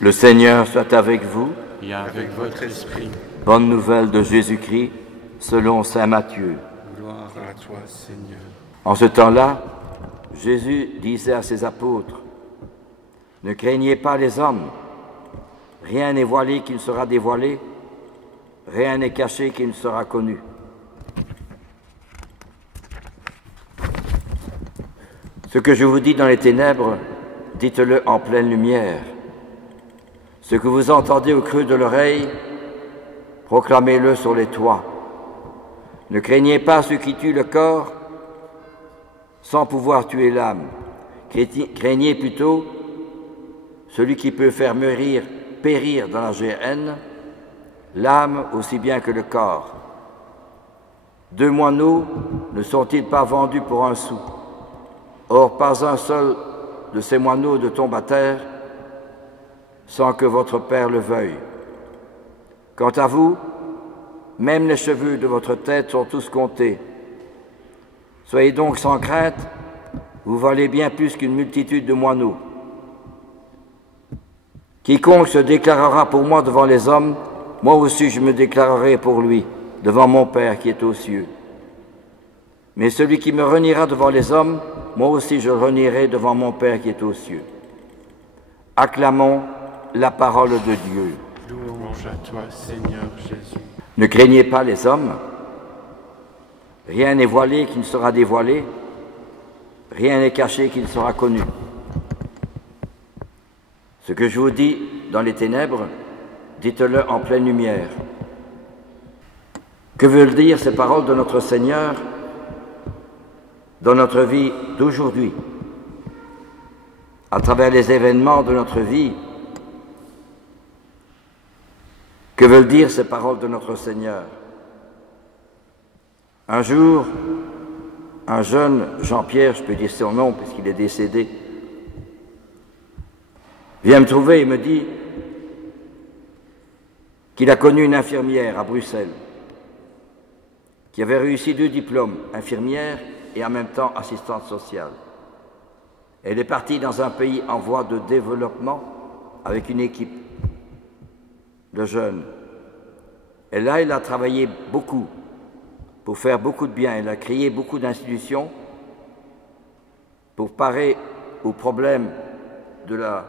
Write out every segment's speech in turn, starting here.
Le Seigneur soit avec vous. Et avec votre esprit. Bonne nouvelle de Jésus-Christ, selon saint Matthieu. Gloire à toi, Seigneur. En ce temps-là, Jésus disait à ses apôtres, « Ne craignez pas les hommes, rien n'est voilé qui ne sera dévoilé, rien n'est caché qui ne sera connu. » Ce que je vous dis dans les ténèbres, dites-le en pleine lumière. Ce que vous entendez au creux de l'oreille, proclamez-le sur les toits. Ne craignez pas ceux qui tuent le corps sans pouvoir tuer l'âme. Craignez plutôt celui qui peut faire périr dans la géhenne l'âme aussi bien que le corps. 2 moineaux ne sont-ils pas vendus pour un sou? Or, pas un seul de ces moineaux ne tombe à terre sans que votre Père le veuille. Quant à vous, même les cheveux de votre tête sont tous comptés. Soyez donc sans crainte, vous valez bien plus qu'une multitude de moineaux. Quiconque se déclarera pour moi devant les hommes, moi aussi je me déclarerai pour lui, devant mon Père qui est aux cieux. Mais celui qui me reniera devant les hommes, moi aussi je le renierai devant mon Père qui est aux cieux. Acclamons la parole de Dieu. Louange à toi, Seigneur Jésus. Ne craignez pas les hommes, rien n'est voilé qui ne sera dévoilé, rien n'est caché qui ne sera connu. Ce que je vous dis dans les ténèbres, dites-le en pleine lumière. Que veulent dire ces paroles de notre Seigneur dans notre vie d'aujourd'hui, à travers les événements de notre vie? Que veulent dire ces paroles de notre Seigneur? Un jour, un jeune, Jean-Pierre, je peux dire son nom puisqu'il est décédé, vient me trouver et me dit qu'il a connu une infirmière à Bruxelles qui avait réussi 2 diplômes, infirmière et en même temps assistante sociale. Elle est partie dans un pays en voie de développement avec une équipe de jeunes. Et là, elle a travaillé beaucoup pour faire beaucoup de bien. Elle a créé beaucoup d'institutions pour parer aux problèmes de la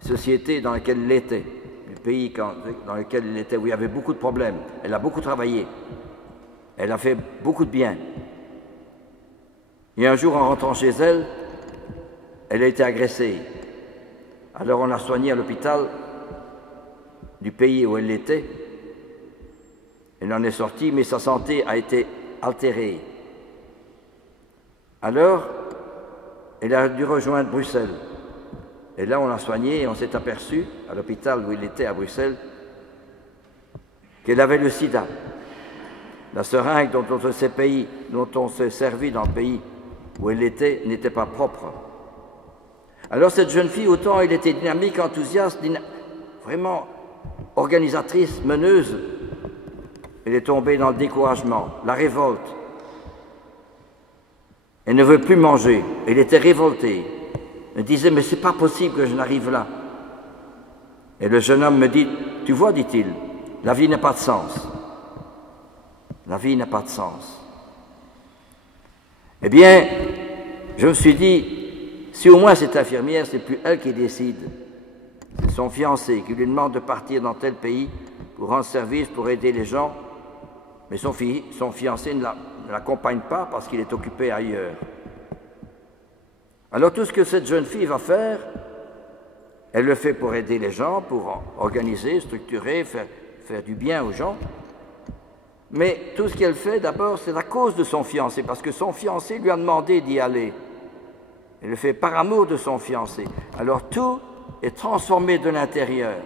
société dans laquelle elle était, du pays dans lequel elle était, où il y avait beaucoup de problèmes. Elle a beaucoup travaillé. Elle a fait beaucoup de bien. Et un jour, en rentrant chez elle, elle a été agressée. Alors on l'a soignée à l'hôpital du pays où elle était. Elle en est sortie, mais sa santé a été altérée. Alors, elle a dû rejoindre Bruxelles. Et là, on l'a soignée et on s'est aperçu, à l'hôpital où elle était à Bruxelles, qu'elle avait le sida. La seringue dont on s'est servi dans le pays où elle était n'était pas propre. Alors cette jeune fille, autant elle était dynamique, enthousiaste, vraiment organisatrice, meneuse, elle est tombée dans le découragement, la révolte. Elle ne veut plus manger, elle était révoltée. Elle disait, mais c'est pas possible que je n'arrive là. Et le jeune homme me dit, tu vois, dit-il, la vie n'a pas de sens. La vie n'a pas de sens. Eh bien, je me suis dit, si au moins cette infirmière, c'est plus elle qui décide, c'est son fiancé qui lui demande de partir dans tel pays pour rendre service, pour aider les gens, mais son fiancé ne l'accompagne pas parce qu'il est occupé ailleurs. Alors tout ce que cette jeune fille va faire, elle le fait pour aider les gens, pour organiser, structurer, faire du bien aux gens. Mais tout ce qu'elle fait, d'abord, c'est à cause de son fiancé, parce que son fiancé lui a demandé d'y aller. Elle le fait par amour de son fiancé. Alors tout est transformé de l'intérieur.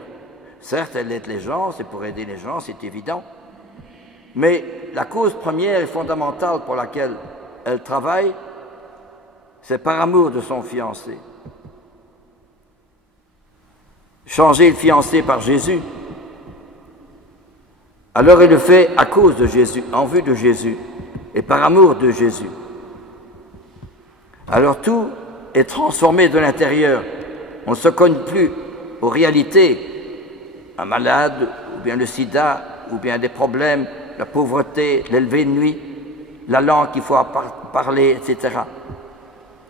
Certes, elle aide les gens, c'est pour aider les gens, c'est évident. Mais la cause première et fondamentale pour laquelle elle travaille, c'est par amour de son fiancé. Changer le fiancé par Jésus. Alors elle le fait à cause de Jésus, en vue de Jésus, et par amour de Jésus. Alors tout est transformé de l'intérieur. On ne se cogne plus aux réalités, un malade, ou bien le sida, ou bien des problèmes, la pauvreté, l'élevé de nuit, la langue qu'il faut parler, etc.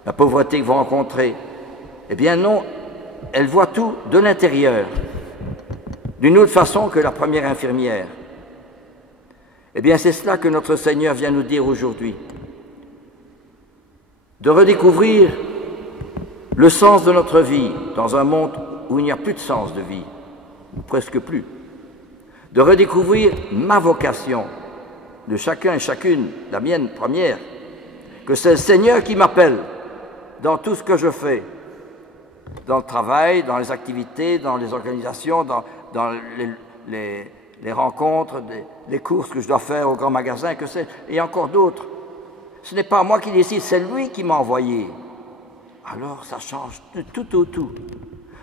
La pauvreté qu'ils vont rencontrer. Eh bien non, elle voit tout de l'intérieur, d'une autre façon que la première infirmière. Eh bien c'est cela que notre Seigneur vient nous dire aujourd'hui. De redécouvrir le sens de notre vie dans un monde où il n'y a plus de sens de vie, ou presque plus. De redécouvrir ma vocation, de chacun et chacune, la mienne première, que c'est le Seigneur qui m'appelle dans tout ce que je fais, dans le travail, dans les activités, dans les organisations, dans les rencontres, les courses que je dois faire au grand magasin, que c'est, et encore d'autres. Ce n'est pas moi qui décide, c'est lui qui m'a envoyé. Alors ça change de tout au tout.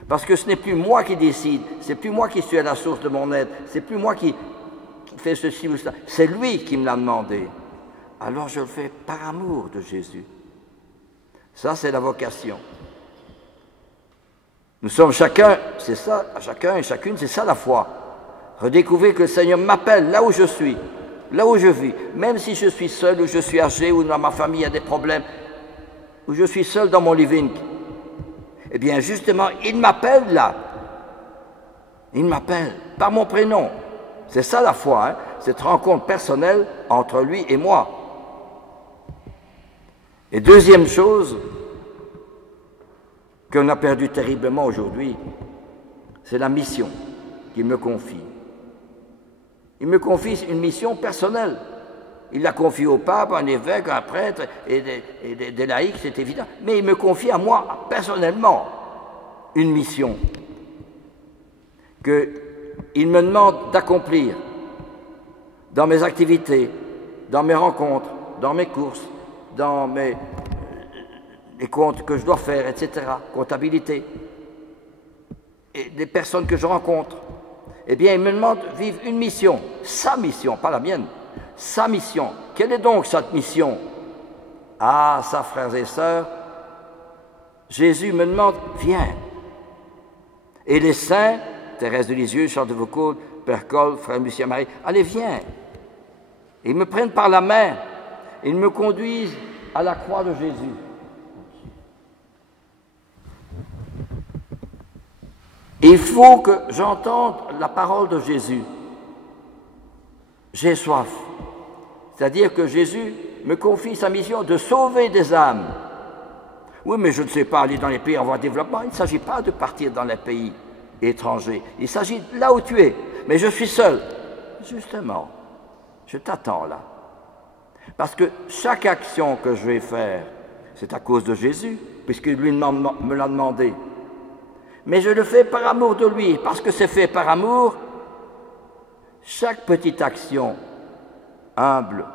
Parce que ce n'est plus moi qui décide, c'est plus moi qui suis à la source de mon aide, c'est plus moi qui fais ceci ou cela, c'est lui qui me l'a demandé. Alors je le fais par amour de Jésus. Ça, c'est la vocation. Nous sommes chacun, c'est ça, chacun et chacune, c'est ça la foi. Redécouvrir que le Seigneur m'appelle là où je suis, là où je vis, même si je suis seul, ou je suis âgé, ou dans ma famille il y a des problèmes, ou je suis seul dans mon living. Eh bien, justement, il m'appelle là. Il m'appelle par mon prénom. C'est ça la foi, hein? Cette rencontre personnelle entre lui et moi. Et deuxième chose qu'on a perdu terriblement aujourd'hui, c'est la mission qu'il me confie. Il me confie une mission personnelle. Il la confie au pape, un évêque, un prêtre et des laïcs, c'est évident. Mais il me confie à moi, personnellement, une mission qu'il me demande d'accomplir dans mes activités, dans mes rencontres, dans mes courses, dans les comptes que je dois faire, etc., comptabilité, et des personnes que je rencontre. Eh bien, il me demande de vivre une mission, sa mission, pas la mienne. Sa mission. Quelle est donc cette mission? Ah, ça, frères et sœurs, Jésus me demande, viens. Et les saints, Thérèse de Lisieux, Charles de Foucauld, Père Cole, Frère Lucien Marie, allez, viens. Ils me prennent par la main, ils me conduisent à la croix de Jésus. Il faut que j'entende la parole de Jésus. J'ai soif. C'est-à-dire que Jésus me confie sa mission de sauver des âmes. Oui, mais je ne sais pas aller dans les pays en voie de développement. Il ne s'agit pas de partir dans les pays étrangers. Il s'agit de là où tu es. Mais je suis seul. Justement, je t'attends là. Parce que chaque action que je vais faire, c'est à cause de Jésus, puisque lui me l'a demandé. Mais je le fais par amour de lui. Parce que c'est fait par amour, chaque petite action, humble,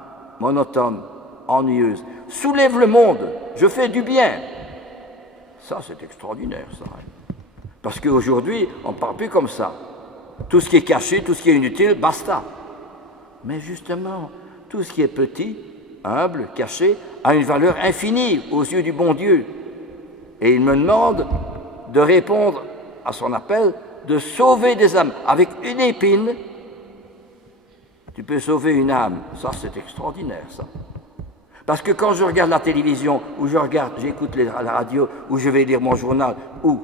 monotone, ennuyeuse, soulève le monde. Je fais du bien. Ça, c'est extraordinaire, ça. Parce qu'aujourd'hui, on ne parle plus comme ça. Tout ce qui est caché, tout ce qui est inutile, basta. Mais justement, tout ce qui est petit, humble, caché, a une valeur infinie aux yeux du bon Dieu. Et il me demande de répondre à son appel, de sauver des âmes. Avec une épine, tu peux sauver une âme. Ça, c'est extraordinaire, ça. Parce que quand je regarde la télévision, ou j'écoute la radio, ou je vais lire mon journal, ou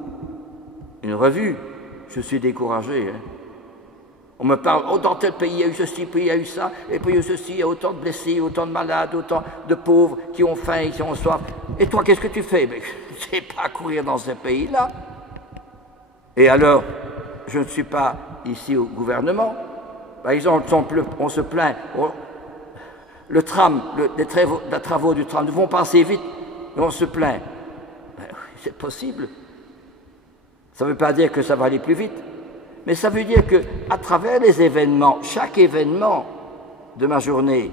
une revue, je suis découragé. Hein. On me parle, oh, dans tel pays, il y a eu ceci, puis il y a eu ça, et puis il y a eu ceci, il y a autant de blessés, autant de malades, autant de pauvres qui ont faim, qui ont soif. Et toi, qu'est-ce que tu fais? Mais je ne sais pas courir dans ces pays-là. Et alors, je ne suis pas ici au gouvernement. Par exemple, on se plaint, les travaux du tram ne vont pas assez vite, et on se plaint. Ben, c'est possible. Ça ne veut pas dire que ça va aller plus vite, mais ça veut dire qu'à travers les événements, chaque événement de ma journée,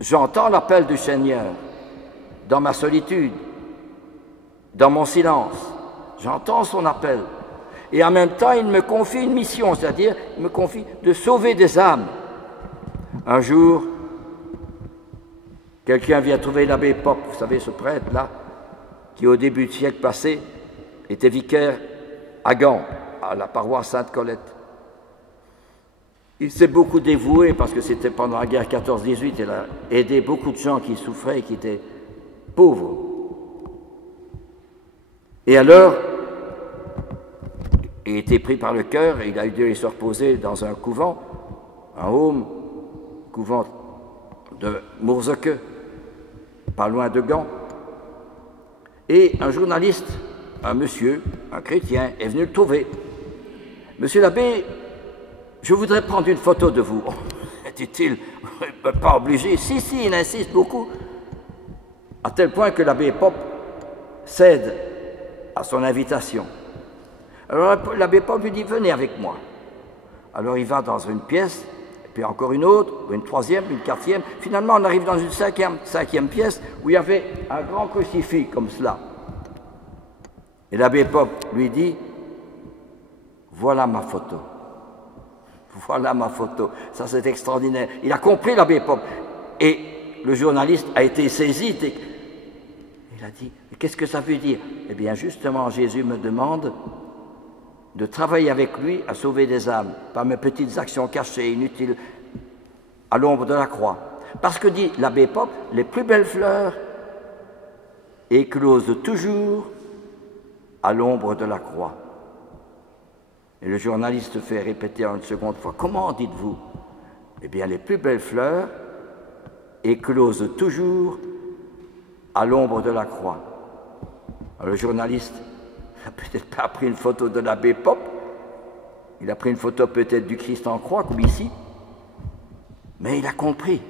j'entends l'appel du Seigneur dans ma solitude, dans mon silence. J'entends son appel. Et en même temps, il me confie une mission, c'est-à-dire, il me confie de sauver des âmes. Un jour, quelqu'un vient trouver l'abbé Pope, vous savez, ce prêtre-là, qui au début du siècle passé était vicaire à Gand. à la paroisse Sainte-Colette. Il s'est beaucoup dévoué parce que c'était pendant la guerre 14-18, il a aidé beaucoup de gens qui souffraient et qui étaient pauvres. Et alors, il a été pris par le cœur et il a dû aller se reposer dans un couvent, un home, couvent de Mourzeque, pas loin de Gand. Et un journaliste, un monsieur, un chrétien, est venu le trouver. Monsieur l'abbé, je voudrais prendre une photo de vous. Dit-il, pas obligé. Si, il insiste beaucoup. À tel point que l'abbé Pope cède à son invitation. Alors l'abbé Pope lui dit, venez avec moi. Alors il va dans une pièce, puis encore une autre, une troisième, une quatrième. Finalement, on arrive dans une cinquième pièce où il y avait un grand crucifix comme cela. Et l'abbé Pope lui dit, voilà ma photo. Voilà ma photo. Ça, c'est extraordinaire. Il a compris, l'abbé Pope. Et le journaliste a été saisi. Il a dit, qu'est-ce que ça veut dire? Eh bien, justement, Jésus me demande de travailler avec lui à sauver des âmes, par mes petites actions cachées, inutiles, à l'ombre de la croix. Parce que, dit l'abbé Pope, les plus belles fleurs éclosent toujours à l'ombre de la croix. Et le journaliste fait répéter une seconde fois, comment dites-vous? Eh bien, les plus belles fleurs éclosent toujours à l'ombre de la croix. Alors, le journaliste n'a peut-être pas pris une photo de l'abbé Pope, il a pris une photo peut-être du Christ en croix, comme ici, mais il a compris.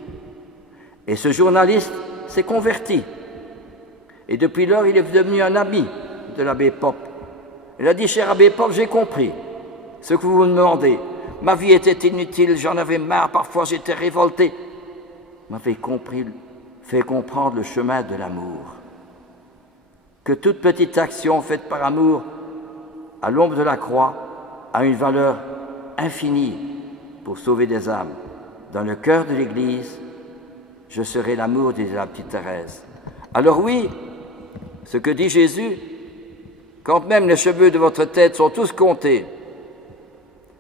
Et ce journaliste s'est converti. Et depuis lors, il est devenu un ami de l'abbé Pope. Il a dit, cher abbé Pope, j'ai compris ce que vous me demandez. Ma vie était inutile, j'en avais marre, parfois j'étais révolté. Vous m'avez fait comprendre le chemin de l'amour. Que toute petite action faite par amour, à l'ombre de la croix, a une valeur infinie pour sauver des âmes. Dans le cœur de l'Église, je serai l'amour, disait la petite Thérèse. Alors oui, ce que dit Jésus, quand même les cheveux de votre tête sont tous comptés,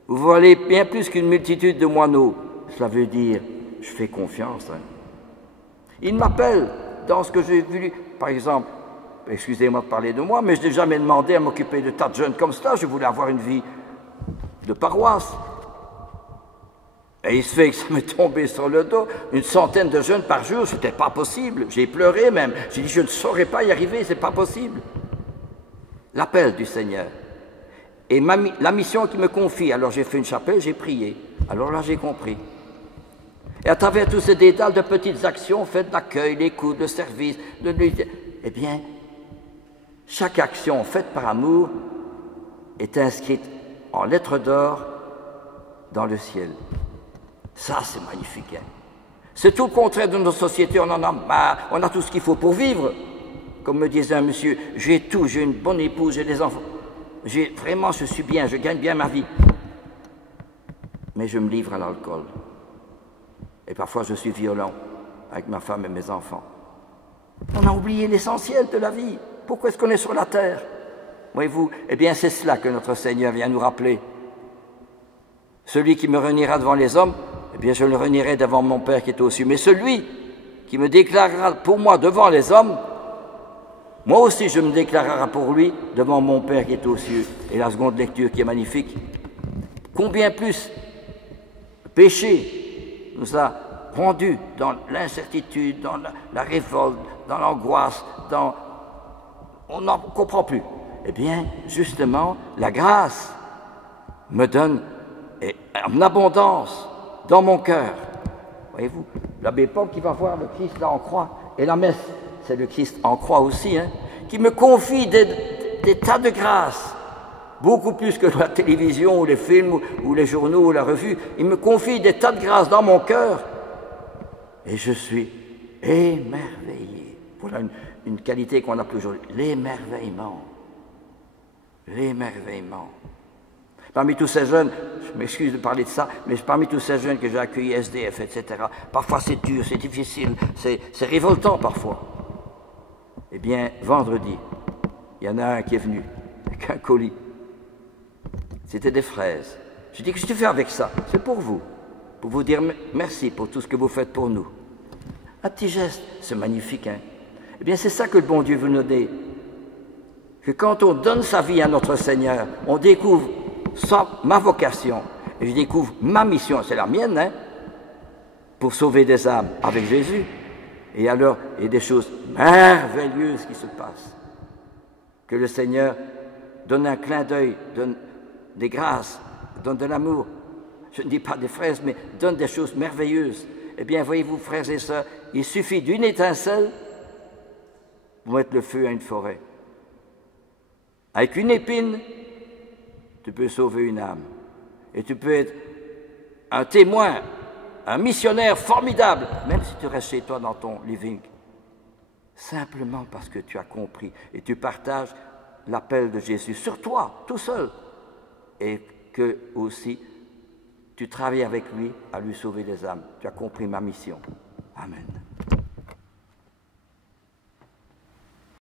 vous valez bien plus qu'une multitude de moineaux. Cela veut dire, je fais confiance. Il m'appelle dans ce que j'ai vu. Par exemple, excusez-moi de parler de moi, mais je n'ai jamais demandé à m'occuper de tas de jeunes comme ça. Je voulais avoir une vie de paroisse. Et il se fait que ça m'est tombé sur le dos. Une centaine de jeunes par jour, ce n'était pas possible. J'ai pleuré même. J'ai dit, je ne saurais pas y arriver, ce n'est pas possible. L'appel du Seigneur. Et la mission qu'il me confie, alors j'ai fait une chapelle, j'ai prié. Alors là, j'ai compris. Et à travers tous ces détails de petites actions faites d'accueil, l'écoute, le service, eh bien, chaque action faite par amour est inscrite en lettres d'or dans le ciel. Ça, c'est magnifique. Hein? C'est tout le contraire de nos sociétés, on en a marre, on a tout ce qu'il faut pour vivre. Comme me disait un monsieur, j'ai tout, j'ai une bonne épouse, j'ai des enfants. Vraiment, je suis bien, je gagne bien ma vie. Mais je me livre à l'alcool. Et parfois, je suis violent avec ma femme et mes enfants. On a oublié l'essentiel de la vie. Pourquoi est-ce qu'on est sur la terre? Voyez-vous, eh bien, c'est cela que notre Seigneur vient nous rappeler. Celui qui me reniera devant les hommes, eh bien, je le renierai devant mon Père qui est aux cieux. Mais celui qui me déclarera pour moi devant les hommes, moi aussi, je me déclarerai pour lui devant mon Père qui est aux cieux. Et la seconde lecture qui est magnifique. Combien plus le péché nous a rendus dans l'incertitude, dans la révolte, dans l'angoisse, on n'en comprend plus. Eh bien, justement, la grâce me donne en abondance dans mon cœur. Voyez-vous, l'abbé Pope qui va voir le Christ là en croix, et la messe, c'est le Christ en croix aussi, hein, qui me confie des tas de grâces, beaucoup plus que la télévision ou les films ou les journaux ou la revue. Il me confie des tas de grâces dans mon cœur et je suis émerveillé. Voilà une qualité qu'on a plus aujourd'hui, l'émerveillement. L'émerveillement. Parmi tous ces jeunes, je m'excuse de parler de ça, mais parmi tous ces jeunes que j'ai accueillis, SDF, etc., parfois c'est dur, c'est difficile, c'est révoltant parfois. Eh bien, vendredi, il y en a un qui est venu avec un colis. C'était des fraises. Je dis, qu'est-ce que tu fais avec ça? C'est pour vous dire merci pour tout ce que vous faites pour nous. Un petit geste, c'est magnifique, hein? Eh bien, c'est ça que le bon Dieu veut nous donner. Que quand on donne sa vie à notre Seigneur, on découvre ma vocation, et je découvre ma mission, c'est la mienne, hein, pour sauver des âmes avec Jésus. Et alors, il y a des choses merveilleuses qui se passent. Que le Seigneur donne un clin d'œil, donne des grâces, donne de l'amour. Je ne dis pas des fraises, mais donne des choses merveilleuses. Eh bien, voyez-vous, frères et sœurs, il suffit d'une étincelle pour mettre le feu à une forêt. Avec une épine, tu peux sauver une âme. Et tu peux être un témoin, un missionnaire formidable, même si tu restes chez toi dans ton living. Simplement parce que tu as compris et tu partages l'appel de Jésus sur toi, tout seul. Et que aussi, tu travailles avec lui à lui sauver des âmes. Tu as compris ma mission. Amen.